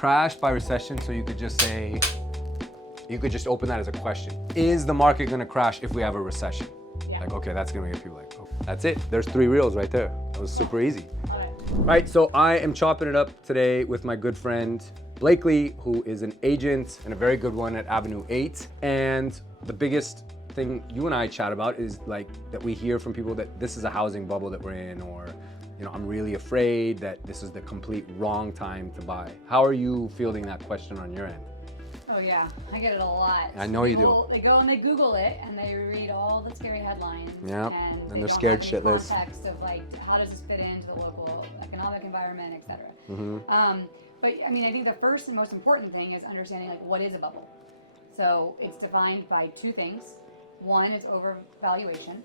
crash by recession, so you could just say, you could just open that as a question. Is the market gonna crash if we have a recession? Yeah. Like, okay, that's gonna get people like, oh, that's it. There's 3 reels right there. That was super easy. All right, so I am chopping it up today with my good friend, Blakely, who is an agent and a very good one at Avenue 8. And the biggest thing you and I chat about is like that we hear from people that this is a housing bubble that we're in, or, you know, I'm really afraid that this is the complete wrong time to buy. How are you fielding that question on your end? Oh yeah, I get it a lot. I know you do. People, they go and they Google it and they read all the scary headlines. Yeah, and they're don't scared have any shitless. context of like, how does this fit into the local economic environment, et cetera. But I mean, I think the first and most important thing is understanding like what is a bubble. So it's defined by 2 things. 1 is overvaluation,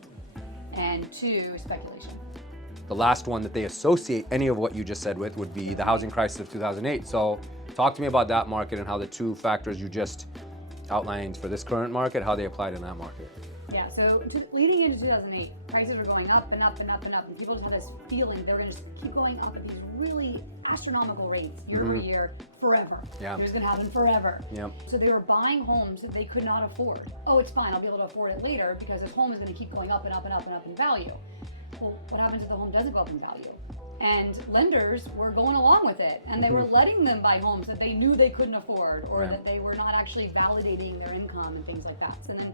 and 2, speculation. The last one that they associate any of what you just said with would be the housing crisis of 2008. So talk to me about that market and how the 2 factors you just outlined for this current market, how they applied in that market. Yeah, so leading into 2008, prices were going up and up and up and up, and people just had this feeling they were going to just keep going up at these really astronomical rates year over year forever. Yeah. It was going to happen forever. Yep. So they were buying homes that they could not afford. Oh, it's fine, I'll be able to afford it later because this home is going to keep going up and up and up and up in value. Well, what happens if the home doesn't go up in value? And lenders were going along with it, and they were letting them buy homes that they knew they couldn't afford, or that they were not actually validating their income and things like that. So then,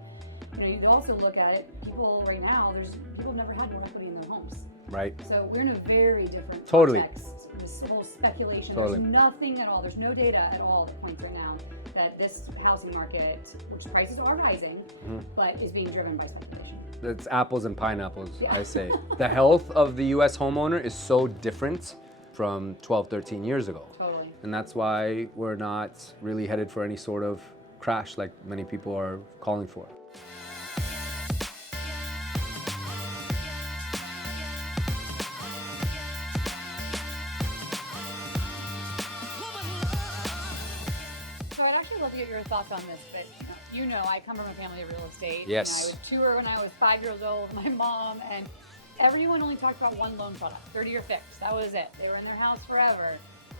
you know, you also look at it, people right now, people have never had more equity in their homes. Right. So we're in a very different Totally. context. This whole speculation, Totally. there's nothing at all, there's no data at all that points right now that this housing market, which prices are rising, but is being driven by speculation. It's apples and pineapples, Yeah. I say. The health of the US homeowner is so different from 12, 13 years ago. Totally. And that's why we're not really headed for any sort of crash like many people are calling for. So I'd actually love to get your thoughts on this, but you know, I come from a family of real estate. Yes. And I would tour when I was 5 years old with my mom, and everyone only talked about one loan product, 30-year fixed. That was it. They were in their house forever.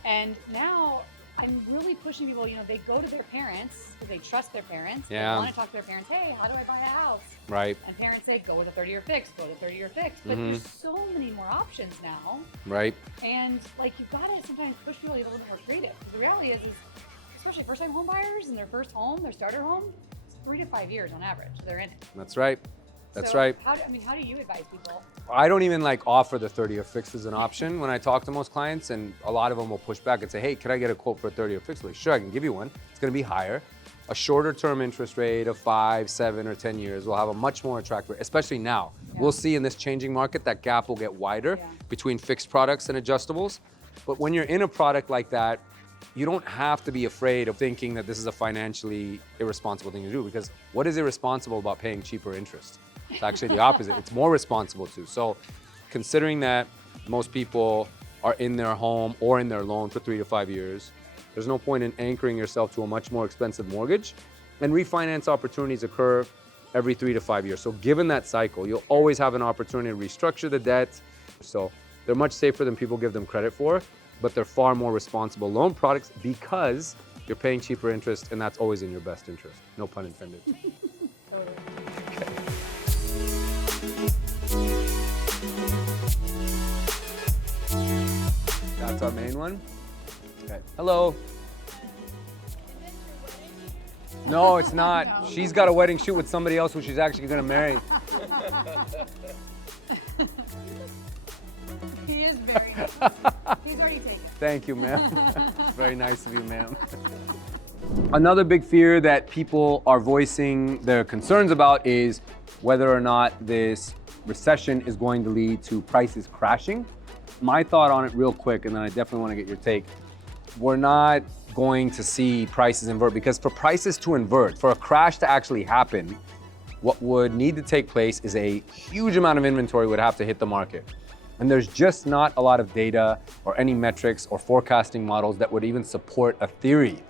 And now I'm really pushing people, you know, they go to their parents because they trust their parents. Yeah. They want to talk to their parents, hey, how do I buy a house? Right. And parents say, go with a 30-year fixed, go to 30-year fixed. But there's so many more options now. Right. And like, you've got to sometimes push people to get a little bit more creative. Because the reality is especially first-time home buyers in their first home, their starter home, it's 3 to 5 years on average they're in it. That's right. That's So right. How do you advise people? I don't even like offer the 30-year fix as an option when I talk to most clients, and a lot of them will push back and say, hey, can I get a quote for a 30-year fix? Like, sure, I can give you one. It's gonna be higher. A shorter term interest rate of 5, 7, or 10 years will have a much more attractive rate, especially now. Yeah. We'll see in this changing market that gap will get wider between fixed products and adjustables. But when you're in a product like that, you don't have to be afraid of thinking that this is a financially irresponsible thing to do, because what is irresponsible about paying cheaper interest? It's actually the opposite. It's more responsible to. So considering that most people are in their home or in their loan for 3 to 5 years, there's no point in anchoring yourself to a much more expensive mortgage. And refinance opportunities occur every 3 to 5 years. So given that cycle, you'll always have an opportunity to restructure the debt. So they're much safer than people give them credit for, but they're far more responsible loan products because you're paying cheaper interest, and that's always in your best interest. No pun intended. Totally. That's our main one. Okay. Hello. No, it's not. No. She's got a wedding shoot with somebody else who she's actually gonna marry. He is very he's already taken. Thank you, ma'am. Very nice of you, ma'am. Another big fear that people are voicing their concerns about is whether or not this recession is going to lead to prices crashing. My thought on it real quick, and then I definitely want to get your take. We're not going to see prices invert, because for prices to invert, for a crash to actually happen, what would need to take place is a huge amount of inventory would have to hit the market. And there's just not a lot of data or any metrics or forecasting models that would even support a theory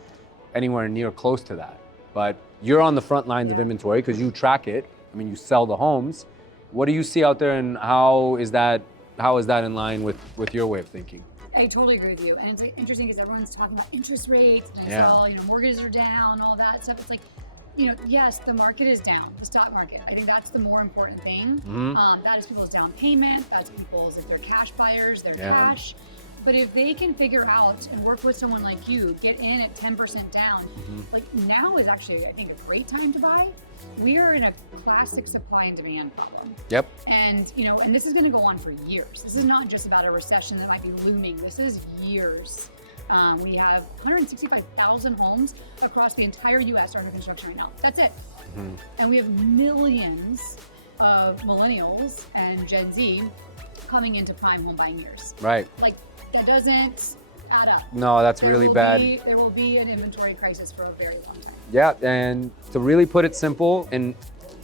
anywhere near close to that. But you're on the front lines of inventory because you track it. I mean, you sell the homes. What do you see out there, and how is that in line with your way of thinking? I totally agree with you. And it's interesting because everyone's talking about interest rates and it's Yeah. all, mortgages are down, all that stuff. It's like, yes, the market is down, the stock market. I think that's the more important thing. That is people's down payment. That's people's, if they're cash buyers, their cash. But if they can figure out and work with someone like you, get in at 10% down, like now is actually, I think, a great time to buy. We are in a classic supply and demand problem. Yep. And, and this is going to go on for years. This is not just about a recession that might be looming. This is years. We have 165,000 homes across the entire U.S. are under construction right now. That's it. And we have millions of millennials and Gen Z coming into prime home buying years. Right. Like, that doesn't add up. No, that's really bad. There will be an inventory crisis for a very long time. Yeah, and to really put it simple in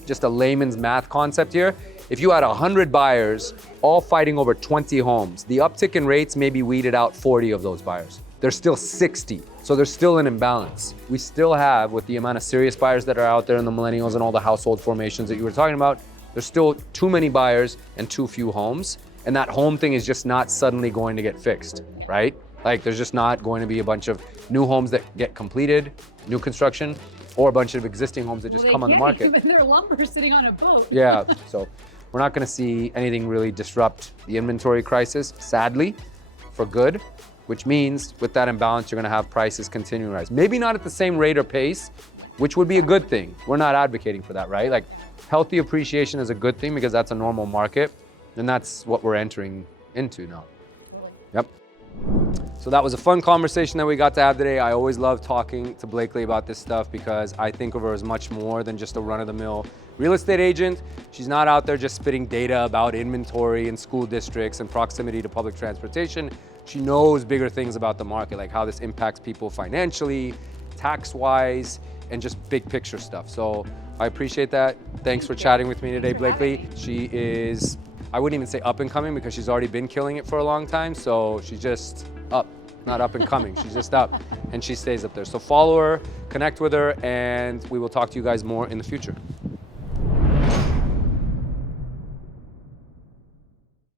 just a layman's math concept here, if you had 100 buyers all fighting over 20 homes, the uptick in rates maybe weeded out 40 of those buyers. There's still 60, so there's still an imbalance. We still have, with the amount of serious buyers that are out there and the millennials and all the household formations that you were talking about, there's still too many buyers and too few homes. And that home thing is just not suddenly going to get fixed, right? Like there's just not going to be a bunch of new homes that get completed, new construction, or a bunch of existing homes that just come on the market. Even their lumber sitting on a boat. Yeah, so we're not gonna see anything really disrupt the inventory crisis, sadly, for good, which means with that imbalance, you're gonna have prices continue to rise. Maybe not at the same rate or pace, which would be a good thing. We're not advocating for that, right? Like healthy appreciation is a good thing because that's a normal market. And that's what we're entering into now. Yep. So that was a fun conversation that we got to have today. I always love talking to Blakely about this stuff because I think of her as much more than just a run-of-the-mill real estate agent. She's not out there just spitting data about inventory and school districts and proximity to public transportation. She knows bigger things about the market, like how this impacts people financially, tax-wise, and just big picture stuff. So I appreciate that. Thanks for chatting with me today, Blakely. She is, I wouldn't even say up and coming because she's already been killing it for a long time. So she's just up, not up and coming. She's just up and she stays up there. So follow her, connect with her, and we will talk to you guys more in the future.